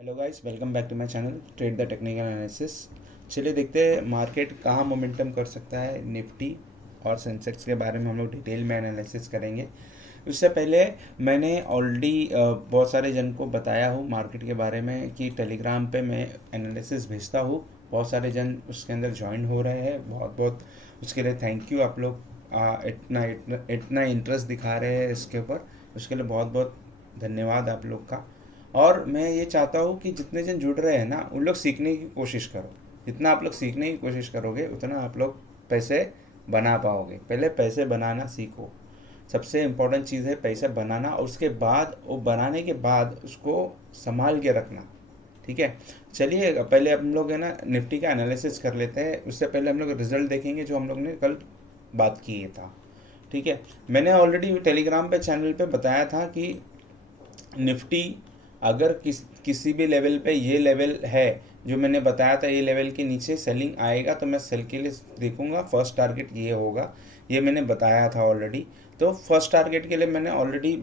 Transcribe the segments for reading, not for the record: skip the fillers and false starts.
Hello guys, welcome back to my channel trade the technical analysis. चलिए देखते हैं market कहाँ मोमेंटम कर सकता है। निफ्टी और सेंसेक्स के बारे में हम लोग डिटेल में एनालिसिस करेंगे। उससे पहले मैंने ऑलरेडी बहुत सारे जन को बताया हूँ मार्केट के बारे में कि टेलीग्राम पे मैं एनालिसिस भेजता हूँ। बहुत सारे जन उसके अंदर ज्वाइन हो रहे हैं। बहुत बहुत उसके लिए थैंक यू। आप लोग इतना इतना इतना इंटरेस्ट दिखा रहे हैं इसके ऊपर, उसके लिए बहुत बहुत धन्यवाद आप लोग का। और मैं ये चाहता हूँ कि जितने जन जुड़ रहे हैं ना, उन लोग सीखने की कोशिश करो। जितना आप लोग सीखने की कोशिश करोगे उतना आप लोग पैसे बना पाओगे। पहले पैसे बनाना सीखो। सबसे इम्पोर्टेंट चीज़ है पैसे बनाना, और उसके बाद वो बनाने के बाद उसको संभाल के रखना। ठीक है। चलिए पहले हम लोग है ना निफ्टी का एनालिसिस कर लेते हैं। उससे पहले हम लोग रिजल्ट देखेंगे जो हम लोग ने कल बात किए था। ठीक है। मैंने ऑलरेडी टेलीग्राम पे चैनल पे बताया था कि निफ्टी अगर किसी भी लेवल पे ये लेवल है जो मैंने बताया था, ये लेवल के नीचे सेलिंग आएगा तो मैं सेल के लिए देखूंगा। फर्स्ट टारगेट ये होगा, ये मैंने बताया था ऑलरेडी। तो फर्स्ट टारगेट के लिए मैंने ऑलरेडी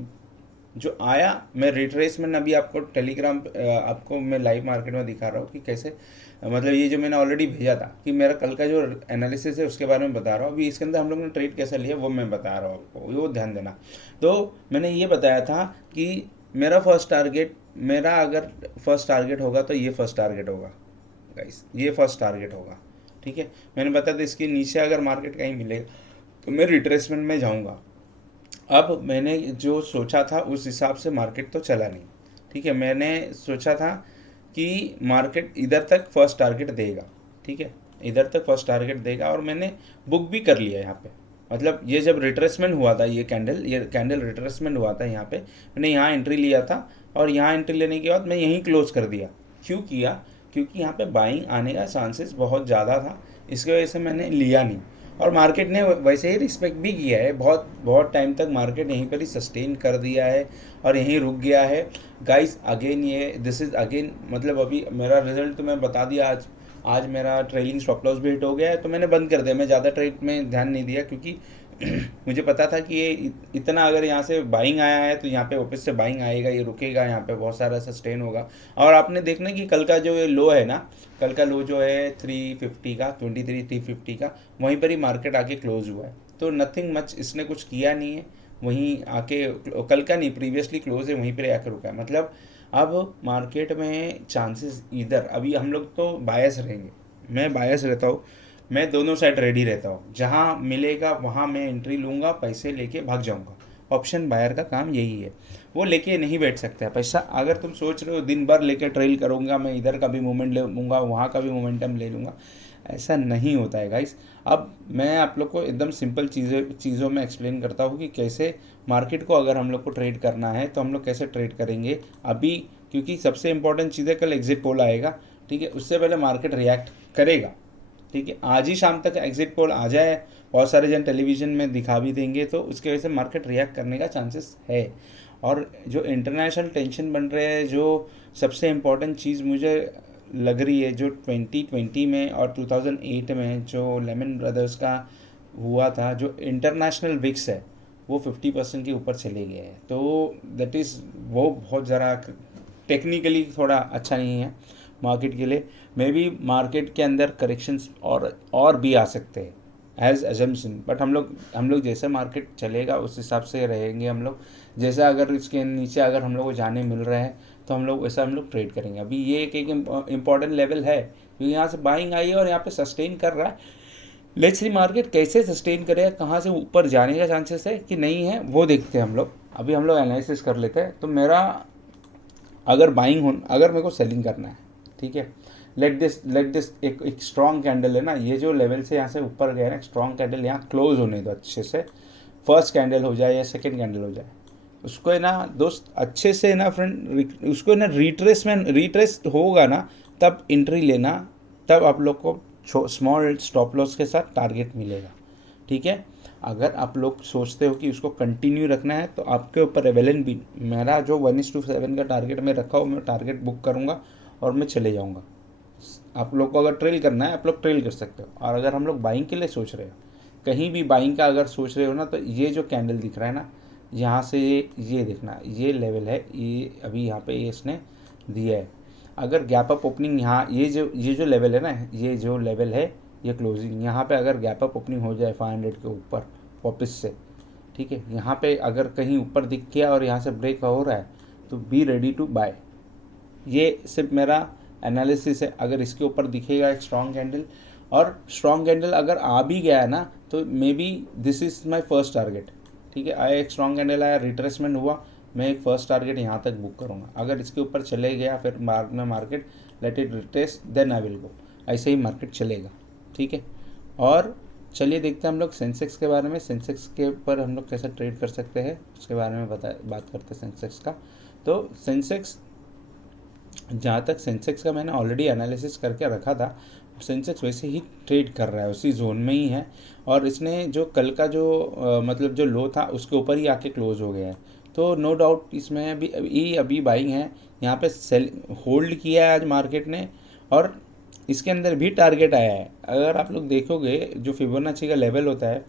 जो आया, मैं रिट्रेसमेंट अभी आपको टेलीग्राम आपको मैं लाइव मार्केट में दिखा रहा हूँ कि कैसे मतलब ये जो मैंने ऑलरेडी भेजा था कि मेरा कल का जो एनालिसिस है उसके बारे में बता रहा हूँ। अभी इसके अंदर हम लोग ने ट्रेड कैसे लिया वो मैं बता रहा हूँ आपको, वो ध्यान देना। तो मैंने ये बताया था कि मेरा फर्स्ट टारगेट, मेरा अगर फर्स्ट टारगेट होगा तो ये फर्स्ट टारगेट होगा गाइस, ये फर्स्ट टारगेट होगा। ठीक है। मैंने बताया था इसके नीचे अगर मार्केट कहीं मिलेगा तो मैं रिट्रेसमेंट में जाऊँगा। अब मैंने जो सोचा था उस हिसाब से मार्केट तो चला नहीं। ठीक है। मैंने सोचा था कि मार्केट इधर तक फर्स्ट टारगेट देगा। ठीक है। इधर तक फर्स्ट टारगेट देगा और मैंने बुक भी कर लिया यहाँ पे। मतलब ये जब रिट्रेसमेंट हुआ था, ये कैंडल रिट्रेसमेंट हुआ था यहाँ पे, मैंने यहाँ एंट्री लिया था और यहाँ एंट्री लेने के बाद मैं यहीं क्लोज कर दिया। क्यों किया? क्योंकि यहाँ पे बाइंग आने का चांसेस बहुत ज़्यादा था, इसकी वजह से मैंने लिया नहीं। और मार्केट ने वैसे ही रिस्पेक्ट भी किया है। बहुत बहुत टाइम तक मार्केट यहीं पर ही सस्टेन कर दिया है और यहीं रुक गया है। गाइस अगेन ये दिस इज़ अगेन मतलब अभी मेरा रिजल्ट तो मैं बता दिया। आज आज मेरा ट्रेलिंग स्टॉप लॉस भी हिट हो गया है तो मैंने बंद कर दिया। मैं ज़्यादा ट्रेड में ध्यान नहीं दिया क्योंकि मुझे पता था कि ये इतना अगर यहाँ से बाइंग आया है तो यहाँ पे वापस से बाइंग आएगा, ये रुकेगा, यहाँ पे बहुत सारा सस्टेन होगा। और आपने देखना कि कल का जो ये लो है ना, कल का लो जो है 350 का, 23,350 का, वहीं पर ही मार्केट आके क्लोज हुआ है। तो नथिंग मच इसने कुछ किया नहीं है। वहीं आके कल का नहीं, प्रीवियसली क्लोज है वहीं पर आके रुका है। मतलब अब मार्केट में चांसेस इधर, अभी हम लोग तो बायस रहेंगे। मैं बायस रहता हूँ। मैं दोनों साइड रेडी रहता हूँ। जहाँ मिलेगा वहाँ मैं एंट्री लूँगा, पैसे लेके भाग जाऊँगा। ऑप्शन बायर का काम यही है। वो लेके नहीं बैठ सकते पैसा। अगर तुम सोच रहे हो दिन भर लेके ट्रेल करूँगा, मैं इधर का भी मोमेंट ले लूँगा, वहाँ का भी मोमेंटम ले लूँगा, ऐसा नहीं होता है गाइस। अब मैं आप लोग को एकदम सिंपल चीज़ों में एक्सप्लेन करता हूँ कि कैसे मार्केट को अगर हम लोग को ट्रेड करना है तो हम लोग कैसे ट्रेड करेंगे अभी। क्योंकि सबसे इंपॉर्टेंट चीज़ है कल एग्जिट पोल आएगा। ठीक है। उससे पहले मार्केट रिएक्ट करेगा। ठीक है। आज ही शाम तक एग्जिट पोल आ जाए, बहुत सारे जन टेलीविज़न में दिखा भी देंगे तो उसकी वजह से मार्केट रिएक्ट करने का चांसेस है। और जो इंटरनेशनल टेंशन बन रहे हैं, जो सबसे इम्पोर्टेंट चीज़ मुझे लग रही है, जो 2020 में और 2008 में जो लेमन ब्रदर्स का हुआ था, जो इंटरनेशनल विक्स है वो 50% के ऊपर चले गए हैं। तो दैट इज़ वो बहुत ज़रा टेक्निकली थोड़ा अच्छा नहीं है मार्केट के लिए। मे बी मार्केट के अंदर करेक्शंस और भी आ सकते हैं एज एजम्पशन। बट हम लोग जैसे मार्केट चलेगा उस हिसाब से रहेंगे हम लोग। जैसे अगर इसके नीचे अगर हम लोग को जाने मिल रहा है तो हम लोग वैसा हम लोग ट्रेड करेंगे। अभी ये एक इम्पॉर्टेंट लेवल है क्योंकि यहाँ से बाइंग आई है और यहाँ पे सस्टेन कर रहा है। लेट्स सी मार्केट कैसे सस्टेन करेगा, कहाँ से ऊपर जाने का चांसेस है कि नहीं है वो देखते हैं हम लोग। अभी हम लोग एनालिसिस कर लेते हैं। तो मेरा अगर बाइंग हो, अगर मेरे को सेलिंग करना है, ठीक है, लेट दिस एक स्ट्रॉन्ग कैंडल है ना, ये जो लेवल से यहाँ से ऊपर गया ना, स्ट्रॉन्ग कैंडल यहाँ क्लोज होने दो अच्छे से। फर्स्ट कैंडल हो जाए या सेकंड कैंडल हो जाए, उसको है ना दोस्त अच्छे से ना फ्रेंड, उसको है ना रिट्रेस होगा ना, तब एंट्री लेना। तब आप लोग को स्मॉल स्टॉप लॉस के साथ टारगेट मिलेगा। ठीक है। अगर आप लोग सोचते हो कि उसको कंटिन्यू रखना है तो आपके ऊपर अवेलेबल भी, मेरा जो 1:7 का टारगेट मैं रखा हूँ, मैं टारगेट बुक करूँगा और मैं चले जाऊँगा। आप लोग को अगर ट्रेल करना है आप लोग ट्रेल कर सकते हो। और अगर हम लोग बाइंग के लिए सोच रहे हो, कहीं भी बाइंग का अगर सोच रहे हो ना, तो ये जो कैंडल दिख रहा है ना, यहाँ से ये देखना, ये लेवल है, ये अभी यहाँ पे ये इसने दिया है। अगर गैप अप ओपनिंग यहाँ ये जो लेवल है ना, ये जो लेवल है ये क्लोजिंग, यहाँ पे अगर गैप अप ओपनिंग हो जाए 500 के ऊपर वापस से, ठीक है, यहाँ पे अगर कहीं ऊपर दिख गया और यहाँ से ब्रेक हो रहा है तो बी रेडी टू बाय। ये सिर्फ मेरा एनालिसिस है। अगर इसके ऊपर दिखेगा एक स्ट्रॉन्ग कैंडल, और स्ट्रॉन्ग कैंडल अगर आ भी गया है ना तो may be this is my first target, ठीक है। आया एक स्ट्रॉन्ग कैंडल आया, रिट्रेसमेंट हुआ, मैं एक फर्स्ट टारगेट यहाँ तक बुक करूँगा। अगर इसके ऊपर चले गया फिर market let it retrace then I will go, ऐसे ही मार्केट चलेगा, ठीक है। और चलिए देखते हैं हम लोग सेंसेक्स के बारे में, सेंसेक्स के ऊपर हम लोग कैसे ट्रेड कर सकते हैं उसके बारे में बात करते हैं सेंसेक्स का। तो सेंसेक्स, जहाँ तक सेंसेक्स का मैंने ऑलरेडी एनालिसिस करके रखा था, सेंसेक्स वैसे ही ट्रेड कर रहा है, उसी जोन में ही है। और इसने जो कल का जो मतलब जो लो था उसके ऊपर ही आके क्लोज हो गया है, तो नो डाउट इसमें अभी बाइंग है। यहाँ पे सेल होल्ड किया है आज मार्केट ने, और इसके अंदर भी टारगेट आया है। अगर आप लोग देखोगे जो फिबोनाची का लेवल होता है,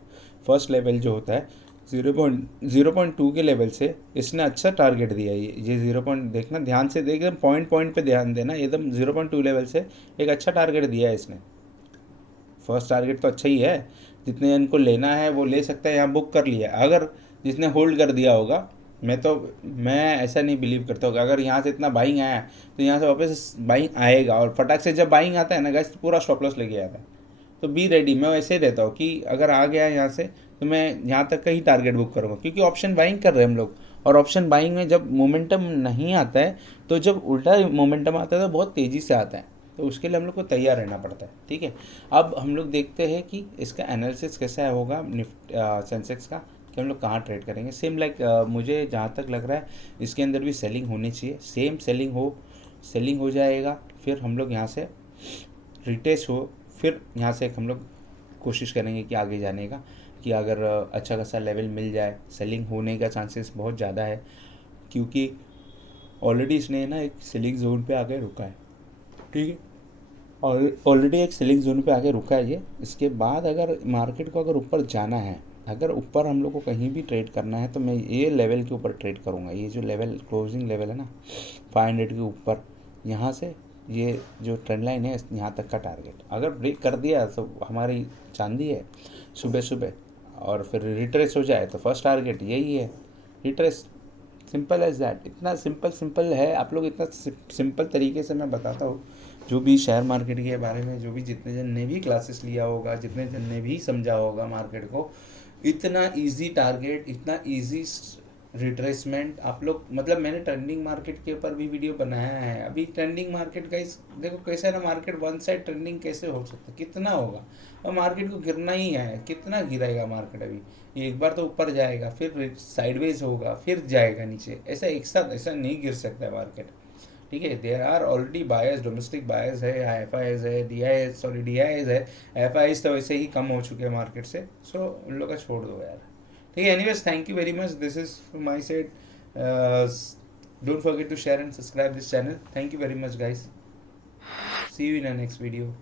फर्स्ट लेवल जो होता है 0.2 के लेवल से इसने अच्छा टारगेट दिया है। ये 0 पॉइंट देखना ध्यान से, देख एकदम पॉइंट पे ध्यान देना, एकदम 0.2 लेवल से एक अच्छा टारगेट दिया है इसने। फर्स्ट टारगेट तो अच्छा ही है, जितने इनको लेना है वो ले सकता है, यहाँ बुक कर लिया। अगर जिसने होल्ड कर दिया होगा, मैं ऐसा नहीं बिलीव करता होगा, अगर यहाँ से इतना बाइंग आया तो यहाँ से वापस बाइंग आएगा, और फटाक से जब बाइंग आता है ना गाइस तो पूरा स्टॉप लॉस लेके आता है। तो बी रेडी, मैं वैसे ही रहता हूँ कि अगर आ गया यहाँ से तो मैं यहाँ तक का ही टारगेट बुक करूँगा, क्योंकि ऑप्शन बाइंग कर रहे हैं हम लोग। और ऑप्शन बाइंग में जब मोमेंटम नहीं आता है, तो जब उल्टा मोमेंटम आता है तो बहुत तेज़ी से आता है, तो उसके लिए हम लोग को तैयार रहना पड़ता है, ठीक है। अब हम लोग देखते हैं कि इसका एनालिसिस कैसा होगा सेंसेक्स का, कि हम लोग कहाँ ट्रेड करेंगे। सेम लाइक मुझे जहाँ तक लग रहा है इसके अंदर भी सेलिंग होनी चाहिए, सेम सेलिंग हो जाएगा, फिर हम लोग यहाँ से रिटेस्ट हो, फिर यहाँ से हम लोग कोशिश करेंगे कि आगे जाने का, कि अगर अच्छा खासा लेवल मिल जाए, सेलिंग होने का चांसेस बहुत ज़्यादा है, क्योंकि ऑलरेडी इसने ना एक सेलिंग जोन पे आके रुका है, ठीक है। और ऑलरेडी एक सेलिंग जोन पे आके रुका है ये। इसके बाद अगर मार्केट को अगर ऊपर जाना है, अगर ऊपर हम लोग को कहीं भी ट्रेड करना है, तो मैं ये लेवल के ऊपर ट्रेड करूँगा। ये जो लेवल क्लोजिंग लेवल है ना 500 के ऊपर, यहाँ से ये जो ट्रेंड लाइन है यहाँ तक का टारगेट अगर ब्रेक कर दिया तो हमारी चांदी है सुबह सुबह, और फिर रिट्रेस हो जाए तो फर्स्ट टारगेट यही है, रिट्रेस। सिंपल एज दैट, इतना सिंपल है। आप लोग इतना सिंपल तरीके से मैं बताता हूँ, जो भी शेयर मार्केट के बारे में, जो भी जितने जन ने भी क्लासेस लिया होगा, जितने जन ने भी समझा होगा मार्केट को, इतना इजी टारगेट, इतना इजी रिट्रेसमेंट आप लोग, मतलब मैंने ट्रेंडिंग मार्केट के ऊपर भी वीडियो बनाया है। अभी ट्रेंडिंग मार्केट का इस देखो कैसा है ना, मार्केट वन साइड ट्रेंडिंग कैसे हो सकता है, कितना होगा, और मार्केट को गिरना ही है, कितना गिरेगा मार्केट। अभी ये एक बार तो ऊपर जाएगा, फिर साइडवेज होगा, फिर जाएगा नीचे, ऐसा एक साथ ऐसा नहीं गिर सकता है मार्केट, ठीक है। There are already buyers, domestic buyers है, एफ आई एस है, डी आई एस है। एफ आई एस तो वैसे ही कम हो चुके हैं मार्केट से, सो उन लोग का छोड़ दो यार, ठीक है। Anyways, thank you very much, this is from my side. Don't forget to share and subscribe this channel. Thank you very much guys, see you in a next video.